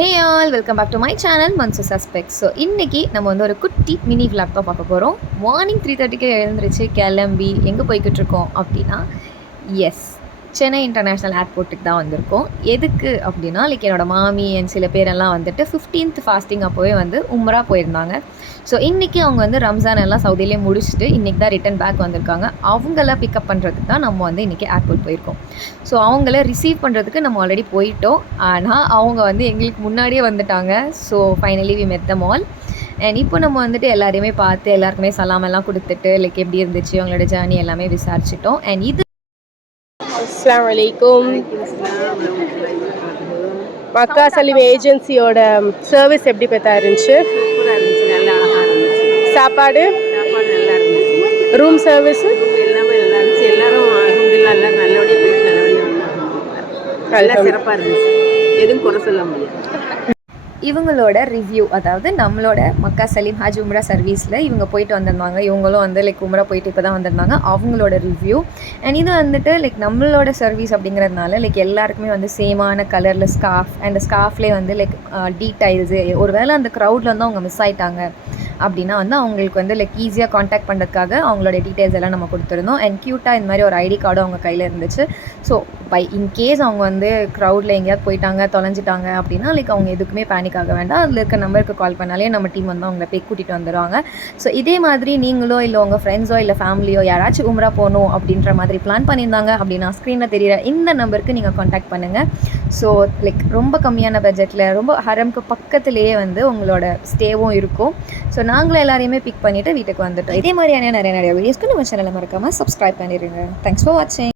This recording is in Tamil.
Hey all welcome back to my channel Mansu suspect. So இன்றைக்கி நம்ம வந்து ஒரு குட்டி மினி விளாக் தான் பார்க்க போகிறோம். மார்னிங் 3:30 எழுந்திரிச்சு கிளம்பி எங்கே போய்கிட்டு இருக்கோம் அப்படின்னா, எஸ், சென்னை இன்டர்நேஷ்னல் ஏர்போர்ட்டுக்கு தான் வந்திருக்கோம். எதுக்கு அப்படின்னா, என்னோடய மாமி அண்ட் சில பேரெல்லாம் வந்துட்டு 15th ஃபாஸ்டிங் அப்போவே வந்து உம்ரா போயிருந்தாங்க. ஸோ இன்றைக்கி அவங்க வந்து ரம்ஜான் எல்லாம் சவுதியிலே முடிச்சுட்டு இன்றைக்கி தான் ரிட்டன் பேக் வந்திருக்காங்க. அவங்கள பிக்கப் பண்ணுறதுக்கு தான் நம்ம வந்து இன்றைக்கி ஏர்போர்ட் போயிருக்கோம். ஸோ அவங்கள ரிசீவ் பண்ணுறதுக்கு நம்ம ஆல்ரெடி போயிட்டோம். ஆனால் அவங்க வந்து எங்களுக்கு முன்னாடியே வந்துட்டாங்க. So finally we met them all. And இப்போ நம்ம வந்துட்டு எல்லாரையுமே பார்த்து எல்லாருக்குமே சலாம் எல்லாம் கொடுத்துட்டு எப்படி இருந்துச்சு அவங்களோட ஜேர்னி எல்லாமே விசாரிச்சிட்டோம். அண்ட் இது அஸ்ஸலாமு அலைக்கும். மக்கா சலீம் ஏஜென்சியோட சர்வீஸ் எப்படி பார்த்தா இருந்துச்சு? சாப்பாடு நல்லா இருந்துச்சு. ரூம் சர்வீஸ் எல்லாமே நல்லா இருந்துச்சு. எல்லாரும் அல்ஹம்துலில்லாஹ் எல்லாம் நல்லபடியாக போயிட்டு நல்லபடியாக நல்லா சிறப்பாக இருந்துச்சு. எதுவும் குறை சொல்ல முடியாது. இவங்களோட ரிவ்யூ, அதாவது நம்மளோட மக்கா சலீம் ஹாஜ் உம்ரா சர்வீஸில் இவங்க போயிட்டு வந்திருந்தாங்க. இவங்களும் வந்து உம்ரா போயிட்டு இப்போ தான் வந்திருந்தாங்க. அவங்களோட ரிவ்யூ. அண்ட் இது வந்துட்டு நம்மளோட சர்வீஸ் அப்படிங்கிறதுனால எல்லாருக்குமே வந்து சேமான கலரில் ஸ்கார்ஃப் அண்ட் ஸ்கார்ஃப்லேயே வந்து டீடைல்ஸு, ஒரு வேளை அந்த க்ரௌடில் வந்து அவங்க மிஸ் ஆகிட்டாங்க அப்படின்னா வந்து அவங்களுக்கு வந்து ஈஸியாக காண்டாக்ட் பண்ணுறதுக்காக அவங்களோட டீட்டெயில்ஸ் எல்லாம் நம்ம கொடுத்துருந்தோம். அண்ட் க்யூட்டாக இந்த மாதிரி ஒரு ஐடி கார்டும் அவங்க கையில் இருந்துச்சு. ஸோ இன்கேஸ் அவங்க வந்து க்ரௌடில் எங்கேயாவது போயிட்டாங்க தொலைஞ்சிட்டாங்க அப்படின்னா அவங்க எதுக்குமே பேனிக் ஆக வேண்டாம். அதில் இருக்க நம்பருக்கு கால் பண்ணாலே நம்ம டீம் வந்து அவங்கள போய் கூட்டிகிட்டு வந்துடுவாங்க. ஸோ இதே மாதிரி நீங்களோ இல்லை உங்கள் ஃப்ரெண்ட்ஸோ இல்லை ஃபேமிலியோ யாராச்சும் உம்ரா போகணும் அப்படின்ற மாதிரி பிளான் பண்ணியிருந்தாங்க அப்படின்னா ஸ்க்ரீனில் தெரிகிற இந்த நம்பருக்கு நீங்கள் காண்டாக்ட் பண்ணுங்கள். ஸோ ரொம்ப கம்மியான பட்ஜெட்டில் ரொம்ப ஹரம்க்கு பக்கத்துலேயே வந்து உங்களோட ஸ்டேவும் இருக்கும். ஸோ நாங்களும் எல்லாரையுமே பிக் பண்ணிவிட்டு வீட்டுக்கு வந்துட்டோம். இதே மாதிரியான நிறைய வீடியோஸ்க்கு நம்ம சேனலை மறக்காமல் சப்ஸ்கிரைப் பண்ணிடுங்க. தேங்க்ஸ் ஃபார் வாட்சிங்.